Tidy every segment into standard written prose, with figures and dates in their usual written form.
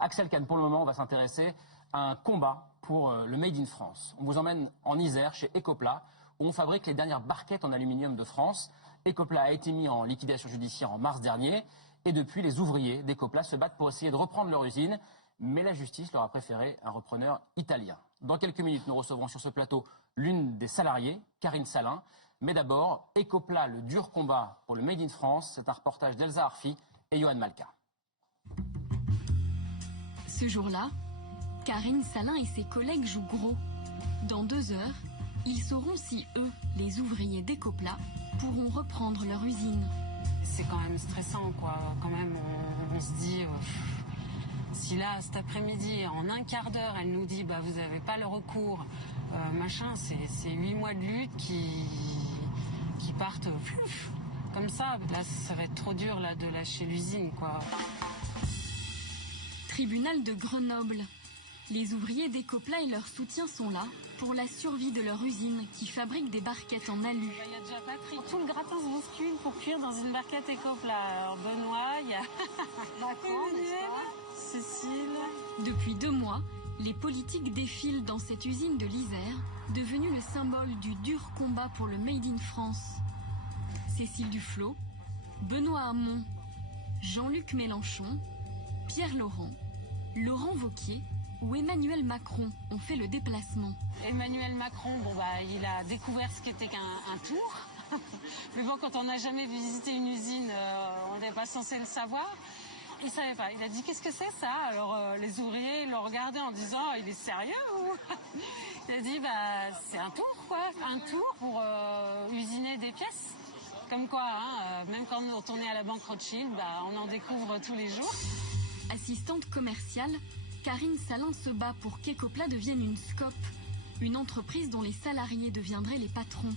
Axel Kahn, pour le moment, on va s'intéresser à un combat pour le Made in France. On vous emmène en Isère, chez Ecopla, où on fabrique les dernières barquettes en aluminium de France. Ecopla a été mis en liquidation judiciaire en mars dernier. Et depuis, les ouvriers d'Ecopla se battent pour essayer de reprendre leur usine. Mais la justice leur a préféré un repreneur italien. Dans quelques minutes, nous recevrons sur ce plateau l'une des salariées, Karine Salin. Mais d'abord, Ecopla, le dur combat pour le Made in France. C'est un reportage d'Elsa Arfi et Johan Malka. Ce jour-là, Karine Salin et ses collègues jouent gros. Dans 2 heures, ils sauront si eux, les ouvriers d'Ecopla, pourront reprendre leur usine. C'est quand même stressant, quoi. Quand même, on se dit... Si là, cet après-midi, en un quart d'heure, elle nous dit bah, vous n'avez pas le recours, machin, c'est 8 mois de lutte qui partent comme ça. Là, ça va être trop dur là, de lâcher l'usine, quoi. Tribunal de Grenoble. Les ouvriers d'Ecopla et leur soutien sont là pour la survie de leur usine qui fabrique des barquettes en alu. Il y a déjà Patrick. Tout le gratin se bouscule pour cuire dans une barquette Ecopla. Alors Benoît, il y a Cécile. Depuis 2 mois, les politiques défilent dans cette usine de l'Isère, devenue le symbole du dur combat pour le Made in France. Cécile Duflot, Benoît Hamon, Jean-Luc Mélenchon, Pierre Laurent, Laurent Wauquiez ou Emmanuel Macron ont fait le déplacement. Emmanuel Macron, il a découvert ce qu'était qu'un tour. Mais bon, quand on n'a jamais visité une usine, on n'est pas censé le savoir. Il ne savait pas. Il a dit qu'est-ce que c'est ça? Alors les ouvriers l'ont regardé en disant il est sérieux ou... Il a dit c'est un tour quoi. Un tour pour usiner des pièces. Comme quoi, même quand on est à la banque Rothschild, on en découvre tous les jours. Assistante commerciale, Karine Salin se bat pour qu'Ecopla devienne une SCOP, une entreprise dont les salariés deviendraient les patrons.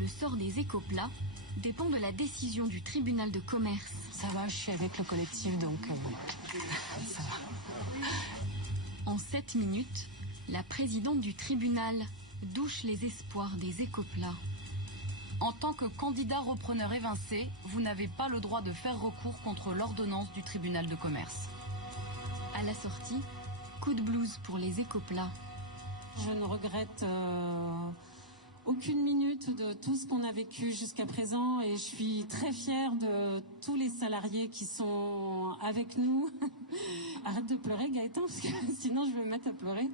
Le sort des Ecopla dépend de la décision du tribunal de commerce. Ça va, je suis avec le collectif, donc ça va. En 7 minutes, la présidente du tribunal douche les espoirs des Ecopla. En tant que candidat repreneur évincé, vous n'avez pas le droit de faire recours contre l'ordonnance du tribunal de commerce. À la sortie, coup de blues pour les Ecopla. Je ne regrette aucune minute de tout ce qu'on a vécu jusqu'à présent et je suis très fière de tous les salariés qui sont avec nous. Arrête de pleurer Gaëtan parce que sinon je vais me mettre à pleurer.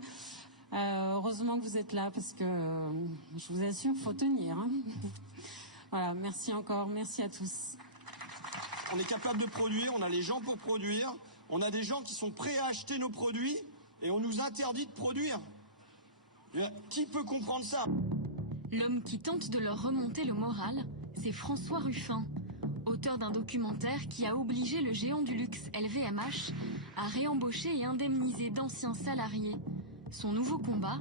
Heureusement que vous êtes là parce que je vous assure, faut tenir. Voilà, merci encore, merci à tous. On est capable de produire, on a les gens pour produire, on a des gens qui sont prêts à acheter nos produits et on nous interdit de produire. Qui peut comprendre ça ? L'homme qui tente de leur remonter le moral, c'est François Ruffin, auteur d'un documentaire qui a obligé le géant du luxe LVMH à réembaucher et indemniser d'anciens salariés. Son nouveau combat,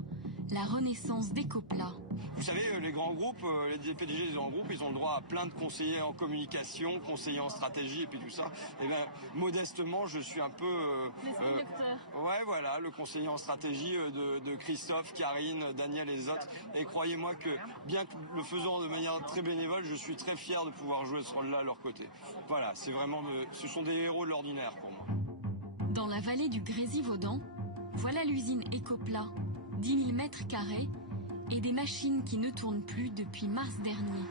la renaissance d'Ecopla. Vous savez, les grands groupes, les PDG des grands groupes, ils ont le droit à plein de conseillers en communication, conseillers en stratégie et puis tout ça. Et bien, modestement, je suis un peu... ouais, voilà, le conseiller en stratégie de Christophe, Karine, Daniel et les autres. Et croyez-moi que, bien que le faisant de manière très bénévole, je suis très fier de pouvoir jouer ce rôle-là à leur côté. Voilà, c'est vraiment... ce sont des héros de l'ordinaire pour moi. Dans la vallée du Grésivaudan, voilà l'usine Ecopla, 10 000 mètres carrés et des machines qui ne tournent plus depuis mars dernier.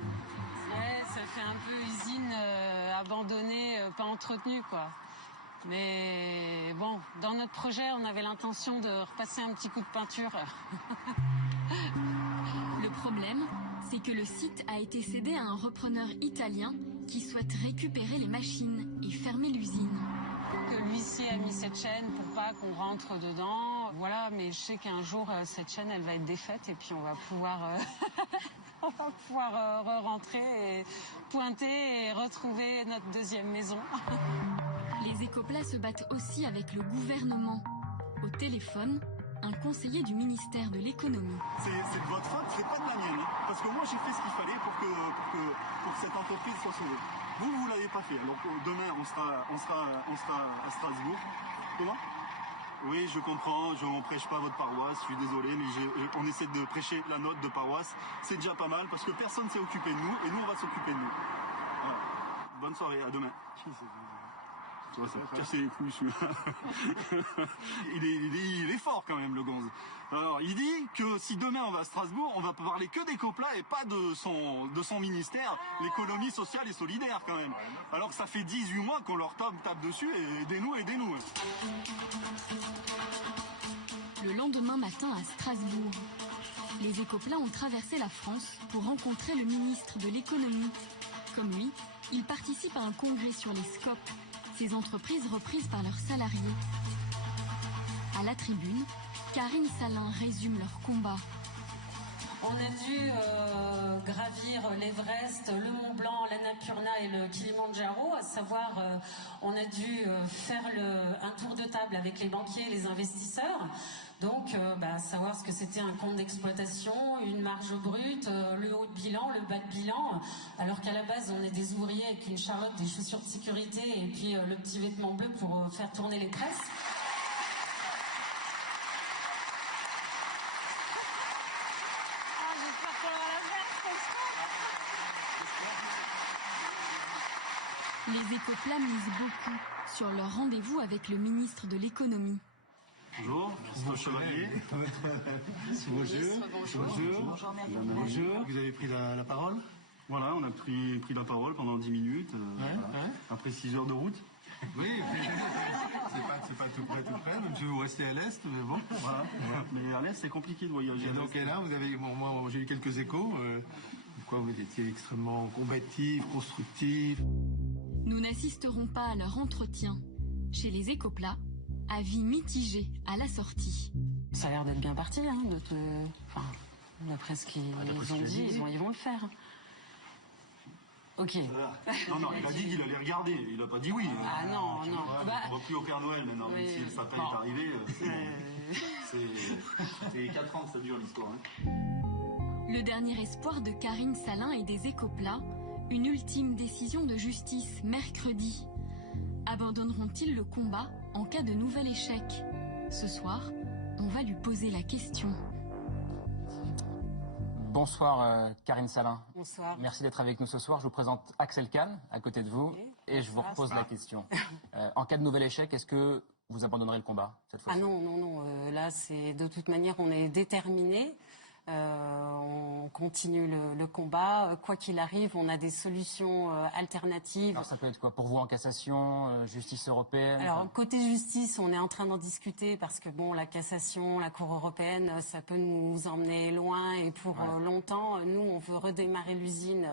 Ouais, ça fait un peu usine abandonnée, pas entretenue quoi. Mais bon, dans notre projet, on avait l'intention de repasser un petit coup de peinture. Le problème, c'est que le site a été cédé à un repreneur italien qui souhaite récupérer les machines et fermer l'usine. Que l'huissier a mis cette chaîne pour pas qu'on rentre dedans. Voilà, mais je sais qu'un jour, cette chaîne, elle va être défaite et puis on va pouvoir, re-rentrer et pointer et retrouver notre deuxième maison. Les Ecopla se battent aussi avec le gouvernement. Au téléphone, un conseiller du ministère de l'économie. C'est de votre faute, c'est pas de la mienne. Parce que moi, j'ai fait ce qu'il fallait pour que cette entreprise soit sauvée. Vous l'avez pas fait. Donc demain, on sera à Strasbourg. Comment ? Oui, je comprends, on ne prêche pas votre paroisse, je suis désolé, mais on essaie de prêcher la note de paroisse. C'est déjà pas mal, parce que personne ne s'est occupé de nous, et nous, on va s'occuper de nous. Voilà. Bonne soirée, à demain. Ça va casser les couilles, celui-là. il est fort quand même, le Gonze. Alors, il dit que si demain on va à Strasbourg, on va parler que d'Ecopla et pas de son ministère, l'économie sociale et solidaire quand même. Alors que ça fait 18 mois qu'on leur tape dessus et aidez-nous. Le lendemain matin à Strasbourg, les Ecopla ont traversé la France pour rencontrer le ministre de l'économie. Comme lui, ils participent à un congrès sur les SCOP, ces entreprises reprises par leurs salariés. À la tribune, Karine Salin résume leur combat. On a dû gravir l'Everest, le Mont Blanc, l'Annapurna et le Kilimandjaro, à savoir on a dû faire un tour de table avec les banquiers et les investisseurs. Donc savoir ce que c'était un compte d'exploitation, une marge brute, le haut de bilan, le bas de bilan, alors qu'à la base on est des ouvriers avec une charlotte, des chaussures de sécurité et puis le petit vêtement bleu pour faire tourner les presses. Les Ecopla misent beaucoup sur leur rendez-vous avec le ministre de l'économie. Bonjour, Christophe Chevalier. Bonjour. Vous avez pris la parole? Voilà, on a pris la parole pendant 10 minutes, après 6 heures de route. Oui, c'est pas tout près, même si vous restez à l'Est, mais bon, voilà. Mais à l'Est, c'est compliqué de voyager. Et donc, là, moi, j'ai eu quelques échos, quoi, vous étiez extrêmement combatif, constructif. Nous n'assisterons pas à leur entretien. Chez les Ecopla, avis mitigé à la sortie. Ça a l'air d'être bien parti, hein, d'après ce qu'ils ont dit, ils vont le faire. Ok. Non, il a dit qu'il allait regarder, il n'a pas dit oui. Ah non. On va plus au Père Noël maintenant, même si le sapin est arrivé, c'est 4 ans que ça dure l'histoire. Hein. Le dernier espoir de Karine Salin et des Ecopla, une ultime décision de justice mercredi. Abandonneront-ils le combat en cas de nouvel échec? Ce soir, on va lui poser la question. Bonsoir Karine Salin. Bonsoir. Merci d'être avec nous ce soir. Je vous présente Axel Kahn à côté de vous et je vous repose la question. En cas de nouvel échec, est-ce que vous abandonnerez le combat cette fois-ci? Ah non. Là, c'est de toute manière, on est déterminés. On continue le combat. Quoi qu'il arrive, on a des solutions alternatives. Alors ça peut être quoi pour vous en cassation, justice européenne? Alors côté justice, on est en train d'en discuter parce que bon, la cassation, la Cour européenne, ça peut nous emmener loin et pour longtemps. Nous, on veut redémarrer l'usine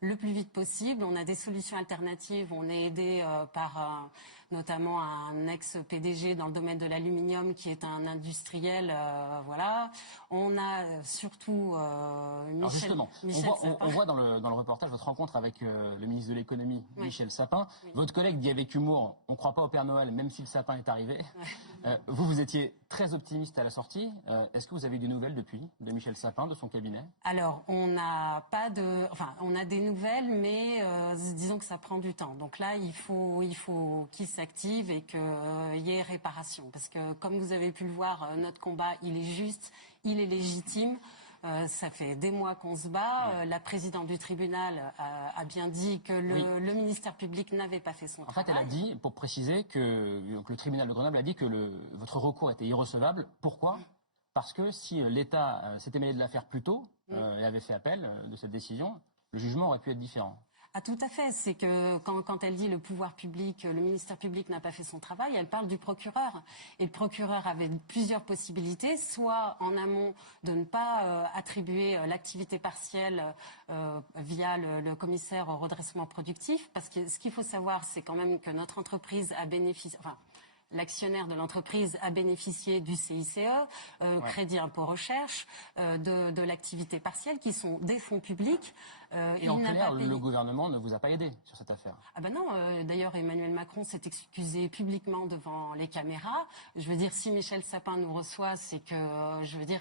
le plus vite possible. On a des solutions alternatives. On est aidé par notamment un ex-PDG dans le domaine de l'aluminium qui est un industriel. Voilà. On a surtout Michel. Alors justement, on voit dans le reportage votre rencontre avec le ministre de l'économie, Michel Sapin. Oui. Votre collègue dit avec humour, on ne croit pas au Père Noël, même si le sapin est arrivé. Vous étiez très optimiste à la sortie. Est-ce que vous avez eu des nouvelles depuis de Michel Sapin, de son cabinet? Alors, on n'a pas de... Enfin, on a des nouvelles, mais disons que ça prend du temps. Donc là, il faut qu'il s'active et qu'il y ait réparation. Parce que, comme vous avez pu le voir, notre combat, il est juste, il est légitime. Ça fait des mois qu'on se bat. La présidente du tribunal a bien dit que le ministère public n'avait pas fait son travail. En fait, elle a dit, pour préciser, que le tribunal de Grenoble a dit que votre recours était irrecevable. Pourquoi? Parce que si l'État s'était mêlé de l'affaire plus tôt et avait fait appel de cette décision, le jugement aurait pu être différent. Ah, tout à fait. C'est que quand elle dit le pouvoir public, le ministère public n'a pas fait son travail, elle parle du procureur. Et le procureur avait plusieurs possibilités, soit en amont de ne pas attribuer l'activité partielle via le commissaire au redressement productif, parce que ce qu'il faut savoir, c'est quand même que notre entreprise a bénéficié... Enfin, l'actionnaire de l'entreprise a bénéficié du CICE, Crédit Impôt Recherche, de l'activité partielle, qui sont des fonds publics. Et en clair, le gouvernement ne vous a pas aidé sur cette affaire? Ah ben non, d'ailleurs Emmanuel Macron s'est excusé publiquement devant les caméras. Je veux dire, si Michel Sapin nous reçoit, c'est que, je veux dire,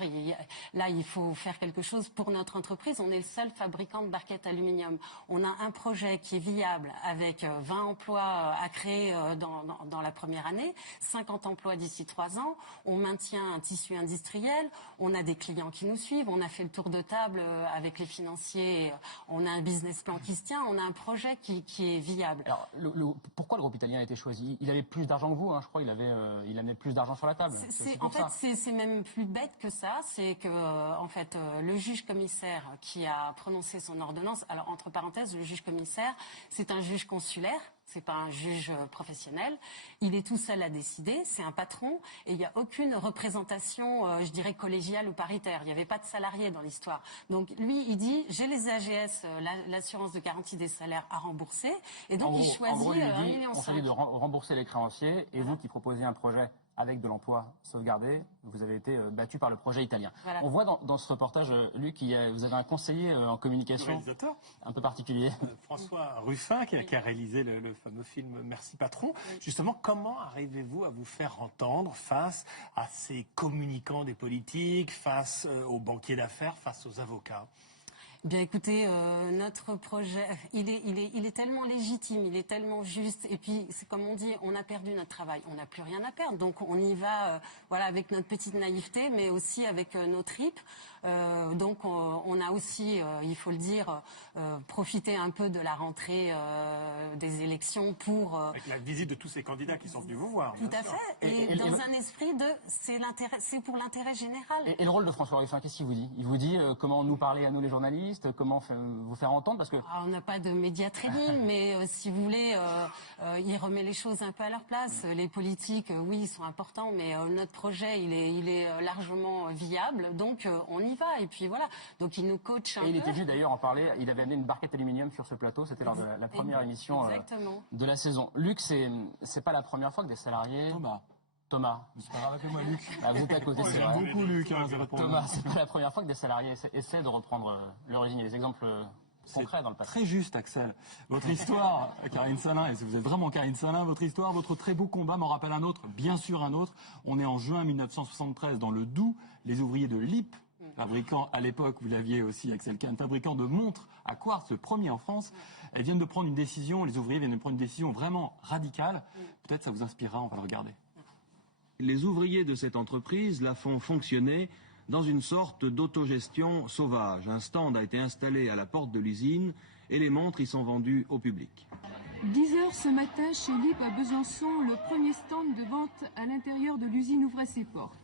là il faut faire quelque chose pour notre entreprise. On est le seul fabricant de barquettes aluminium. On a un projet qui est viable avec 20 emplois à créer dans la première année, 50 emplois d'ici 3 ans. On maintient un tissu industriel, on a des clients qui nous suivent, on a fait le tour de table avec les financiers on a un business plan qui se tient, on a un projet qui est viable. Alors, pourquoi le groupe italien a été choisi? Il avait plus d'argent que vous, hein, je crois, il amenait plus d'argent sur la table. En fait, c'est même plus bête que ça, c'est que en fait, le juge commissaire qui a prononcé son ordonnance, alors entre parenthèses, le juge commissaire, c'est un juge consulaire. C'est pas un juge professionnel. Il est tout seul à décider. C'est un patron et il n'y a aucune représentation, je dirais, collégiale ou paritaire. Il n'y avait pas de salariés dans l'histoire. Donc lui, il dit j'ai les AGS, l'assurance de garantie des salaires à rembourser, et donc il choisit 1,5 million. On choisit de rembourser les créanciers et vous qui proposez un projet avec de l'emploi sauvegardé, vous avez été battu par le projet italien. Voilà. On voit dans ce reportage, Luc, vous avez un conseiller en communication un peu particulier. François Ruffin, qui a réalisé le fameux film Merci Patron. Oui. Justement, comment arrivez-vous à vous faire entendre face à ces communicants des politiques, face aux banquiers d'affaires, face aux avocats? Bien écoutez, notre projet, il est tellement légitime, il est tellement juste, et puis c'est comme on dit, on a perdu notre travail, on n'a plus rien à perdre, donc on y va, voilà, avec notre petite naïveté, mais aussi avec nos tripes. Donc on a aussi, il faut le dire, profité un peu de la rentrée des élections pour... avec la visite de tous ces candidats qui sont venus vous voir. Tout à fait, et dans un esprit de c'est pour l'intérêt général. Et le rôle de François Ruffin, qu'est-ce qu'il vous dit? Il vous dit comment nous parler à nous les journalistes, comment vous faire entendre, parce que... on n'a pas de média training, mais si vous voulez, il remet les choses un peu à leur place. Les politiques, oui, ils sont importants, mais notre projet, il est largement viable, donc on y va, et puis voilà. Donc il nous coach un peu. Et il était venu d'ailleurs en parler, il avait amené une barquette aluminium sur ce plateau, c'était lors de la première émission de la saison. Luc, c'est pas la première fois que des salariés... Thomas. C'est pas grave, appelez-moi Luc. Vous êtes à côté, c'est vrai. J'aime beaucoup Luc. Thomas, c'est pas la première fois que des salariés essaient de reprendre l'origine. Il y a des exemples concrets dans le passé. Très juste, Axel. Votre histoire, Karine Salin, et vous êtes vraiment Karine Salin, votre histoire, votre très beau combat m'en rappelle un autre, bien sûr un autre. On est en juin 1973 dans le Doubs. Les ouvriers de LIP, fabricant à l'époque, vous l'aviez aussi, Axel Kahn, fabricant de montres à quartz, le premier en France, elles viennent de prendre une décision, les ouvriers viennent de prendre une décision vraiment radicale. Peut-être ça vous inspirera, on va le regarder. Les ouvriers de cette entreprise la font fonctionner dans une sorte d'autogestion sauvage. Un stand a été installé à la porte de l'usine et les montres y sont vendues au public. 10 h ce matin, chez LIP à Besançon, le premier stand de vente à l'intérieur de l'usine ouvrait ses portes.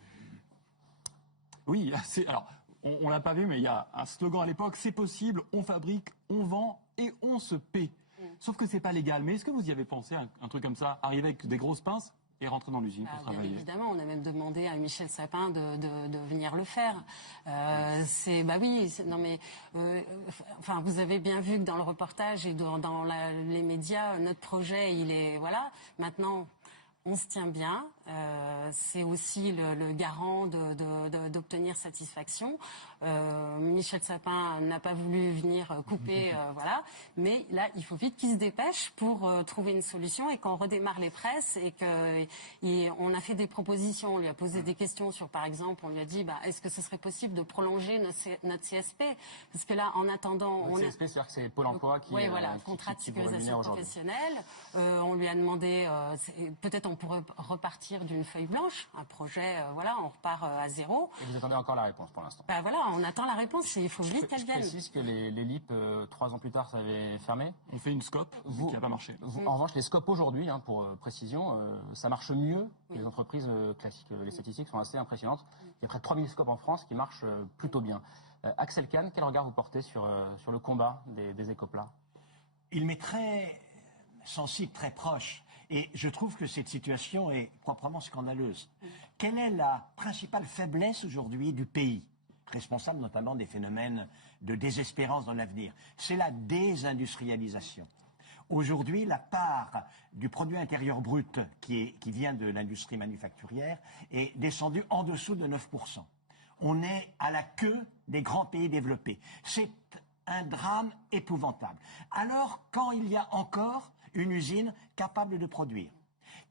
Oui, alors on l'a pas vu, mais il y a un slogan à l'époque, c'est possible, on fabrique, on vend et on se paie. Sauf que c'est pas légal. Mais est-ce que vous y avez pensé, un truc comme ça, arriver avec des grosses pinces et rentrer dans l'usine pour travailler? Bien évidemment, on a même demandé à Michel Sapin de venir le faire. Enfin, vous avez bien vu que dans le reportage et dans les médias, notre projet, il est, voilà. Maintenant, on se tient bien. C'est aussi le garant d'obtenir satisfaction. Michel Sapin n'a pas voulu venir couper, voilà. Mais là, il faut vite qu'il se dépêche pour trouver une solution et qu'on redémarre les presses on a fait des propositions. On lui a posé des questions sur, par exemple, on lui a dit, est-ce que ce serait possible de prolonger notre CSP? Parce que là, en attendant, CSP, c'est-à-dire que c'est Pôle Emploi qui... Oui, voilà, contrat de sécurisation professionnelle. On lui a demandé, peut-être on pourrait repartir d'une feuille blanche, un projet, voilà, on repart à zéro. Et vous attendez encore la réponse pour l'instant? Voilà, on attend la réponse et il faut vite qu'elle vienne. Je précise que les LIP, 3 ans plus tard, ça avait fermé. On fait une scope qui n'a pas marché. En revanche, les scopes aujourd'hui, pour précision, ça marche mieux que les entreprises classiques. Les statistiques sont assez impressionnantes. Il y a près de 3000 scopes en France qui marchent plutôt bien. Axel Kahn, quel regard vous portez sur le combat des écoplats? Il m'est très sensible, très proche. Et je trouve que cette situation est proprement scandaleuse. Quelle est la principale faiblesse aujourd'hui du pays, responsable notamment des phénomènes de désespérance dans l'avenir? C'est la désindustrialisation. Aujourd'hui, la part du produit intérieur brut qui vient de l'industrie manufacturière est descendue en dessous de 9%. On est à la queue des grands pays développés. C'est un drame épouvantable. Alors, quand il y a encore une usine capable de produire,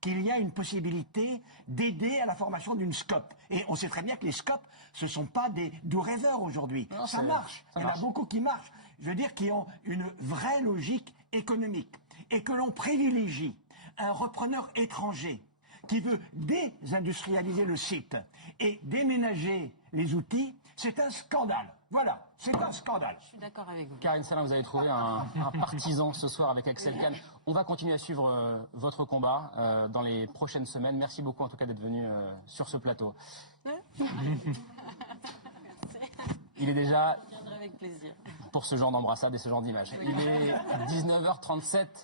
qu'il y a une possibilité d'aider à la formation d'une SCOP. Et on sait très bien que les SCOP, ce ne sont pas des doux rêveurs aujourd'hui. Ça marche. Il y en a beaucoup qui marchent. Je veux dire, qui ont une vraie logique économique. Et que l'on privilégie un repreneur étranger qui veut désindustrialiser le site et déménager les outils, c'est un scandale. Voilà, c'est un scandale. Je suis d'accord avec vous. Karine Salin, vous avez trouvé un partisan ce soir avec Axel Kahn. On va continuer à suivre votre combat dans les prochaines semaines. Merci beaucoup en tout cas d'être venu sur ce plateau. Il est déjà Je viendrai avec plaisir. pour ce genre d'embrassade et ce genre d'image. Il est 19h37.